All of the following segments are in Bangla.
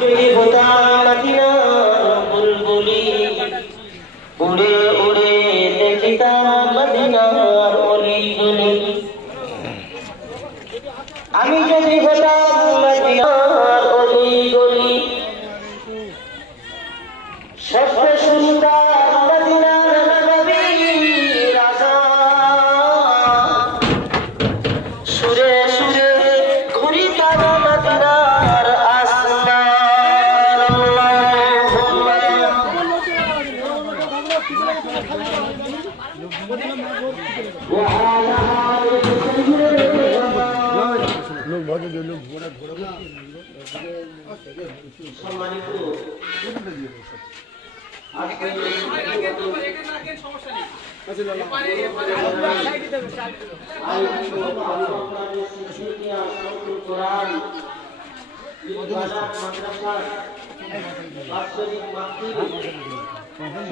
যদি হতাম মদিনার বুলবুলি, উড়ে উড়ে দেখিতাম মদিনার অলি গলি। আমি যদি হতাম মদিনার অলি গলি, শব্দ শুনতাম মদিনার নবীর আযান, সুরে সুরে ঘুরিতাম মদিনার আসমান।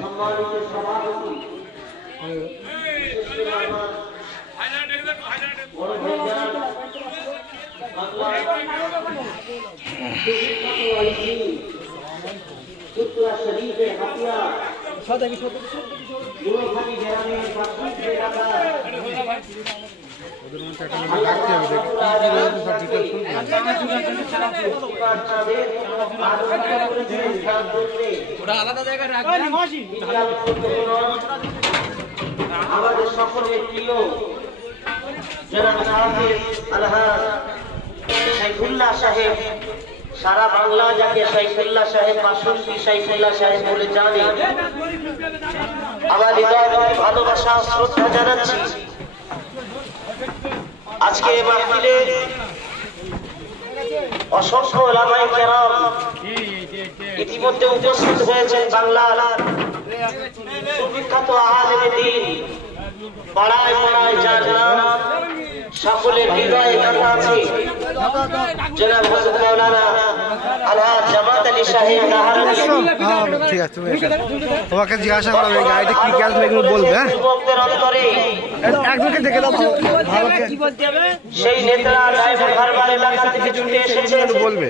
সম্মানিত সভাপতি শরীফের হাতিয়া গুরুখানি গ্রামের আমাদের সকলের প্রিয় জনাব আলহাজ সাইফুল্লাহ সাহেব, সারা বাংলা যাকে সাইফুল্লাহ সাহেব বাসন্তী সাইফুল্লাহ সাহেব বলে জানে, আমার হৃদয় ভালোবাসা শ্রদ্ধা জানাচ্ছি। আজকে মাহফিলে অসংখ্য ওলামায়ে কেরাম ইতিমধ্যে উপস্থিত হয়েছেন। বাংলার সুবিখ্যাত আলেমে দ্বীন, পাড়ায় পাড়ায় যার নাম সকলের হৃদয়ে গাঁথা আছে, জনাব হযরত মাওলানা আলহাজ জামাত আলী সাহেব নাহারানী। ঠিক আছে, তোমাকে জিজ্ঞাসা করা হবে গাড়িটা কি কাজ এগুলো বলবে। যুবকদের অন্তরে একজনকে দেখে দাও, ভালো কি বলতে হবে সেই নেতারা ড্রাইভার ঘরবার এলাকা থেকে ছুটে এসেছেন বলবে।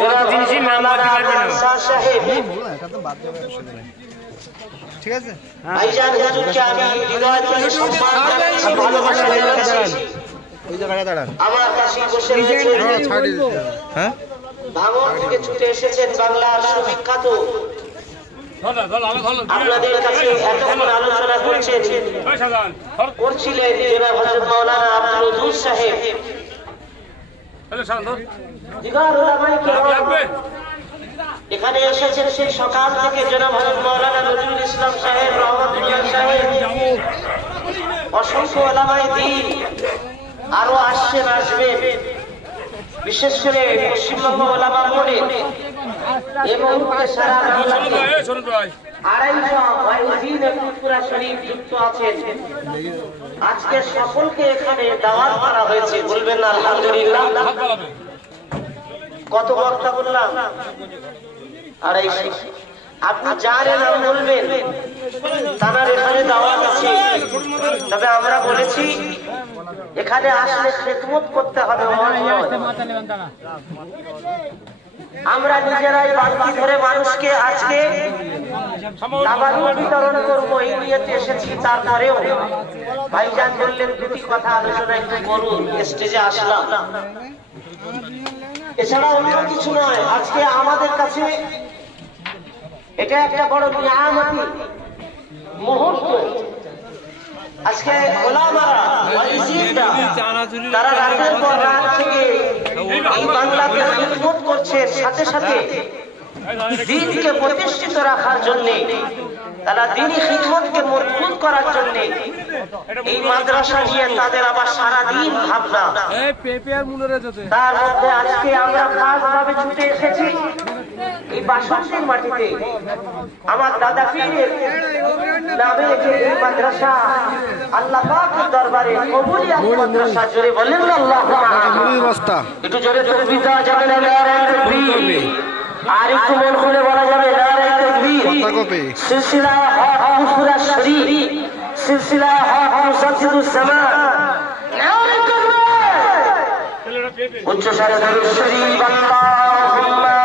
জনাব জিনসি মাওলানা আলহাজ সাহেব, ঠিক আছে। ভাইজান হুজুরকে আমি হৃদয় থেকে সম্মান জানাচ্ছি, ভালোবাসা জানাচ্ছি। ওই জায়গায় দাঁড়ান, আমার কাছে বসে রয়েছেন, হ্যাঁ ভাঙন থেকে ছুটে এসেছেন বাংলার সুবিখ্যাত, আপনাদের কাছে এতক্ষণ আলোচনা করছিলেন জনাব হযরত মাওলানা আব্দুল ওদুদ সাহেব। দিগার উলামায়ে কেরাম এখানে এসেছেন সেই সকাল থেকে, জনাব হযরত মাওলানা নজরুল ইসলাম সাহেব, রহমতুল্লাহ সাহেব, অসংখ্য ওলামায়ে দ্বীন আরো আসছেন, আসবেন। বিশেষ করে পশ্চিমবঙ্গ ওলামা বোর্ডে এবং সারা বাংলাতে 250 ফুরফুরা শরীফ যুক্ত আছেন। আজকে সকলকে এখানে দাওয়াত করা হয়েছে, বলবেন না আলহামদুলিল্লাহ। কত বক্তা বললাম? 250। আপনি যার নাম বলবেন তার এখানে দাওয়াত আছে। তবে আমরা বলেছি এখানে আসলে খেদমত করতে হবে। আমরা নিজেরাই বালতি ধরে মানুষকে আজকে তাবারুক বিতরণ করবো, এই নিয়েতে এসেছি। তারপরেও ভাইজান বললেন দুটি কথা আলোচনা একটু করুন, স্টেজে আসলাম। এছাড়া অন্য কিছু নয়, আজকে আমাদের কাছে এটা একটা বড় নিয়ামতি মুহূর্ত। আজকে ওলামারা তারা রাতের পর রাত থেকে এই বাংলাকে খিদমত করছে, সাথে সাথে দ্বীনকে প্রতিষ্ঠিত রাখার জন্য, তারা দ্বীনি খিদমতকে মজবুত করার জন্য এই মাদ্রাসা নিয়ে তাদের আবার সারাদিন ভাবনা। তার মধ্যে আজকে আমরা খাসভাবে ছুটে এসেছি এই বাসন্তীর মাটিতে। আমার দাদা পীরের নামে যে এই মাদ্রাসা, আল্লাহ পাকের দরবারে কবুলিয়াত মাদ্রাসা, জোরে বলেন আল্লাহুম্মা। একটু জোরে তাকবীর দেওয়া যাবে না? নারায়ে তাকবীর। আর একটু মন খুলে বলা যাবে নারায়ে তাকবীর। সিলসিলা হক ফুরফুরা শরীফ, সিলসিলা হক মুসাদ্দিদুস সামা, নারায়ে তাকবীর। উচ্চ স্বরে দরুদ শরীফ, আল্লাহুম্মা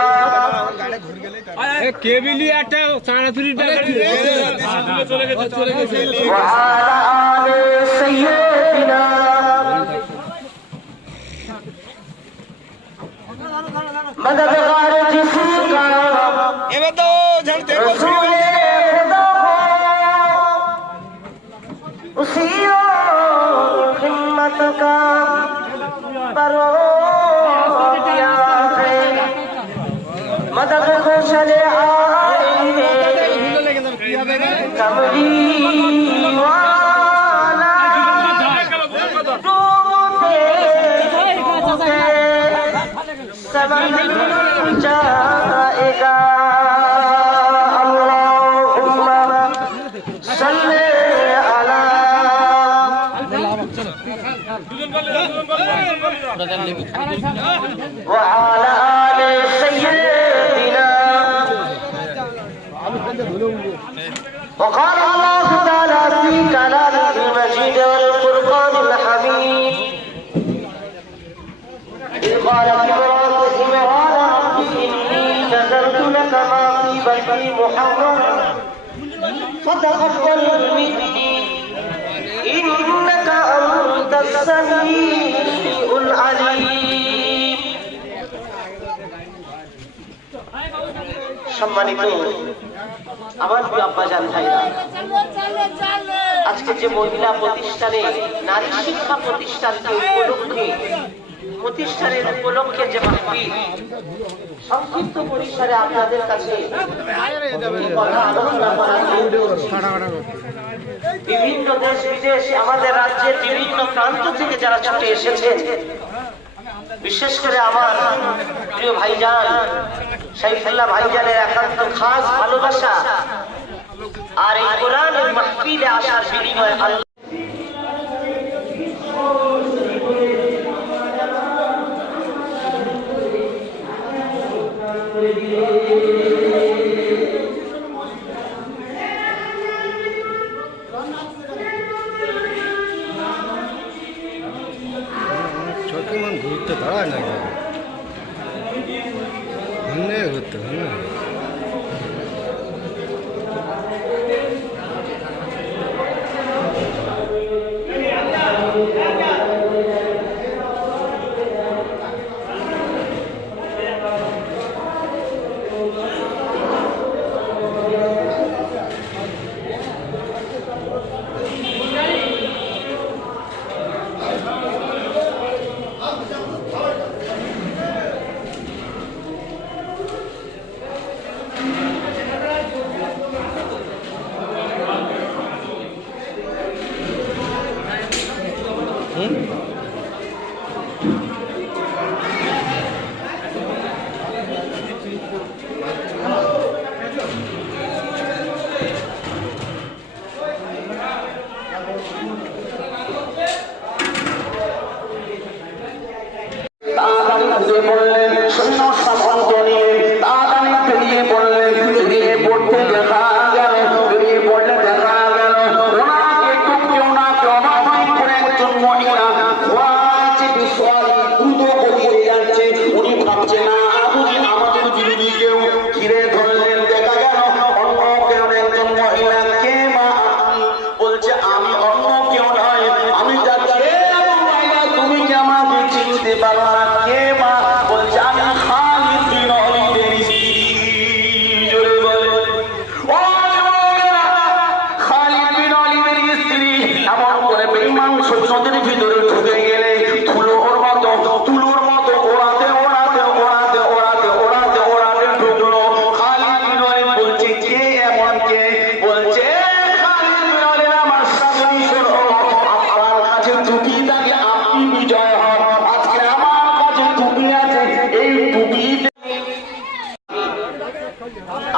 কেবিলি একটা চানাচুরির প্যাকেট চলে গেছে وعلى آل سيدنا मददगार जिसका এবার তো ঝাড়তে रसूल खुदा हो उसी हिम्मत का परो किया है मदद को चले आए कमली वाला डूबते समझ जाएगा अल्लाहुम्मा सल्ली अला وعلى آل سيدنا وقال الله تعالى في كلامه المجيد والفرقان الحميد إذ قال عمران رب إني نذرت لك ما في بطني محررا فتقبل مني إنك أنت السميع العليم সম্মানিত আমার প্রিয় আব্বাজান ভাইরা, আজকে যে মহিলা প্রতিষ্ঠানে নারী শিক্ষা প্রতিষ্ঠানকে প্রতিষ্ঠানের উপলক্ষে যে মাহফিল সংক্ষিপ্ত পরিসরে আপনাদের কাছে কথা আলোচনা করা বিভিন্ন দেশ বিদেশ আমাদের রাজ্যের বিভিন্ন প্রান্ত থেকে যারা ছুটে এসেছেন, বিশেষ করে আমার প্রিয় ভাইজান সাইফুল্লাহ ভাইজানের একান্ত খাস ভালোবাসা আর এই কোরআনের মাহফিলে আসার বিনিময়ে আল্লাহ চকিমান ঘুরতে দাঁড়ায় না ঘুরতে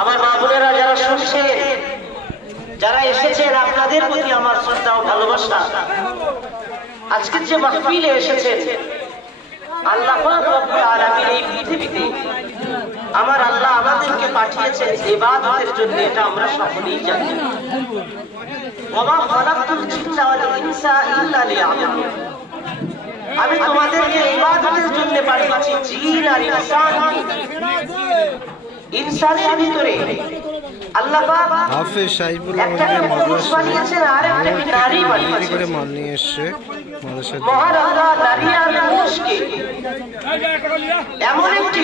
আমার মা বোনেরা যারা শুনছেন, যারা এসেছেন, আপনাদের প্রতি আমার শ্রদ্ধা ও ভালোবাসা। আজকের যে মাহফিলে এসেছেন, আল্লাহ পাক রব্বুল আলামিন এই পৃথিবীতে আমার আল্লাহ আমাদেরকে পাঠিয়েছেন ইবাদতের জন্য, এটা আমরা সকলেই জানি। ওয়া খালাকতুল জিন্না ওয়াল ইনসা ইল্লা লিয়াবুদুন, আমি তোমাদেরকে ইবাদতের জন্য পাঠিয়েছি জিন আর ইনসানকে। ইনসানের ভিতরে আল্লাহ পাক হাফেজ সাইফুল্লাহ একটাকে পুরুষ বানিয়েছেন আর একটাকে নারী বানিয়েছেন। করে মাল নিয়ে এসছে মাদ্রাসার মহান আল্লাহ নারী আর পুরুষকে এমন একটি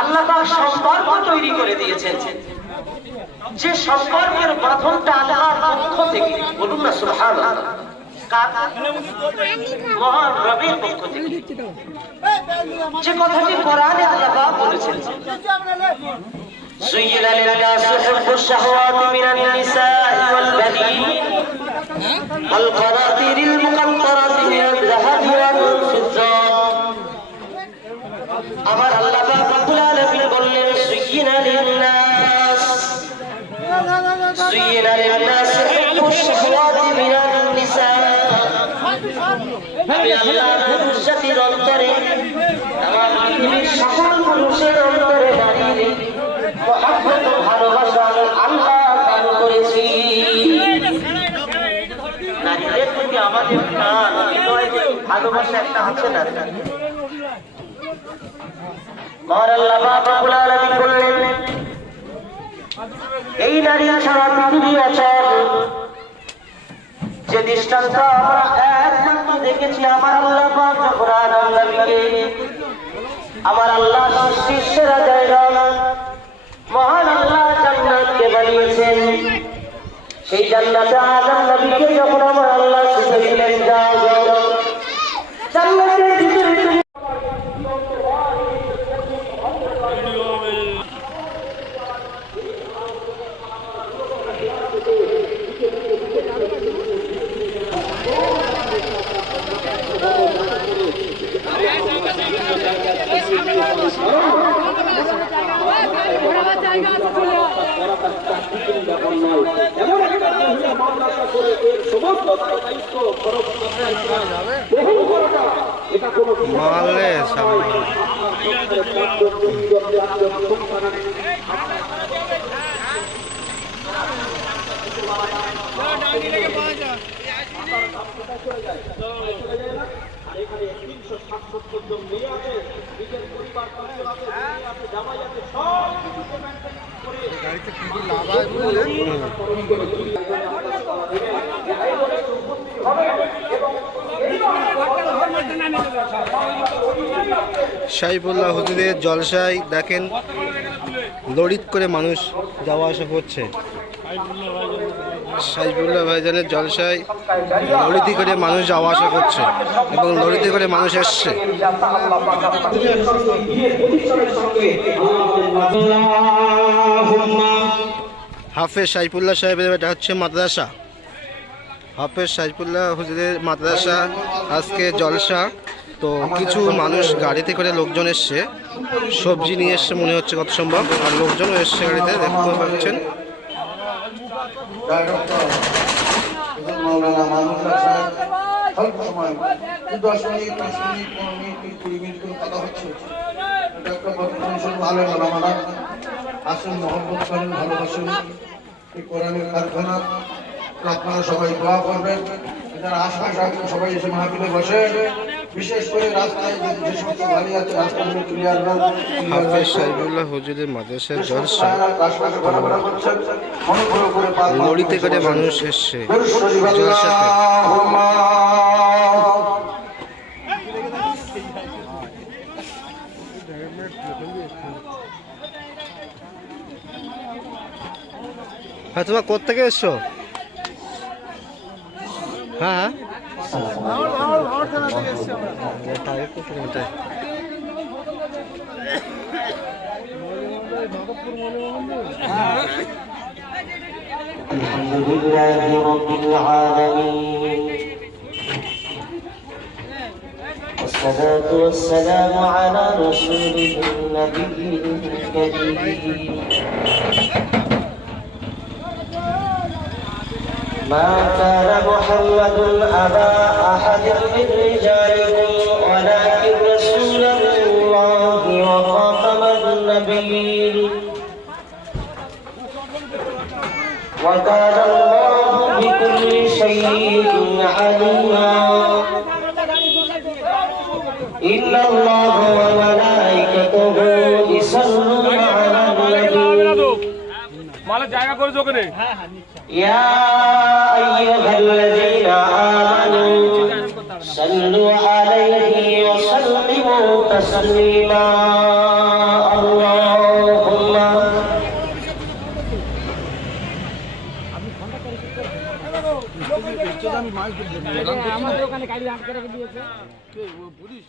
আল্লাহ পাক সম্পর্ক তৈরি করে দিয়েছেন যে সম্পর্কের বাঁধনটা আল্লাহর পক্ষ থেকে, বলুন না সুবহানাল্লাহ, মহান রবের পক্ষ থেকে, যে কথাটি কোরআনে আল্লাহ পাক বলেছেন زين للناس حب الشهوات من النساء والبنين والقناطير المقنطرة من الذهب والفضة আমার আল্লাহ পাক রব্বুল আলামিন বললেন زين للناس حب الشهوات من النساء। আমি আল্লাহ জাতির অন্তরে, আমার পৃথিবীর সকল পুরুষের অন্তরে দাঁড়িয়ে মহব্বত ও ভালোবাসা আমি আল্লাহ দান করেছি। নারীদের প্রতি আমাদের টান, ভালোবাসা একটা আছে না। মহান আল্লাহ পাক রব্বুল আলামিন বললেন এই নারী ছাড়া পৃথিবী অচল। যে দৃষ্টান্ত আমরা একমাত্র দেখেছি আমার আল্লাহ পাক যখন আদম নবীকে, আমার আল্লাহ সৃষ্টির সেরা জায়গা মহান আল্লাহ জান্নাতকে বানিয়েছেন। সেই জান্নাতে আদম নবীকে যখন আমার আল্লাহ শিখিয়েছিলেন যাও যাও জান্নাতের ভিতরে তুমি মারলে সামনে সাইফুল্লাহ হুজুরের জলসায় দেখেন লরিত করে মানুষ যাওয়া আসা করছে। সাইফুল্লাহ ভাইজানের জলসায় লরিতে করে মানুষ যাওয়া আসা করছে এবং লরিতে করে মানুষ এসছে। হাফেজ সাইফুল্লাহ সাহেবের এটা হচ্ছে মাদ্রাসা, হাফেজ সাইফুল্লাহ হুজুরের মাদ্রাসা। আজকে জলসা, তো কিছু মানুষ গাড়িতে করে লোকজন এসছে, সবজি নিয়ে এসছে মনে হচ্ছে কত সম্ভব, আর লোকজনও এসছে গাড়িতে, দেখতে পাচ্ছেন। আপনারা সবাই দোয়া করবেন, যারা আশপাশে সবাই এসে মাহফিলে বসে, বিশেষ করে রাস্তায় যে সমস্ত গাড়ি আছে রাস্তাগুলো ক্লিয়ার হোক। হাফেজ সাইফুল্লাহ হুজুরের মাদ্রাসার জলসা, লরিতে করে মানুষ এসছে জলসাতে। হ্যাঁ, তোমার কোথেকে এসছো? হ্যাঁ আলহামদুলিল্লাহি রাব্বিল আলামিন والصلاة والسلام على رسوله النبي الكريم ما كان محمد أبا أحد من رجالكم ولكن رسول الله وخاتم النبيين وكان الله بكل شيء عليما إن الله وملائكته يصلون তাহলে জায়গা করে ওখানে يا أيها الذين آمنوا صلوا عليه وسلموا تسليما اللهم আমাদের ওখানে গাড়ি আটকে রেখে দিয়েছে পুলিশ।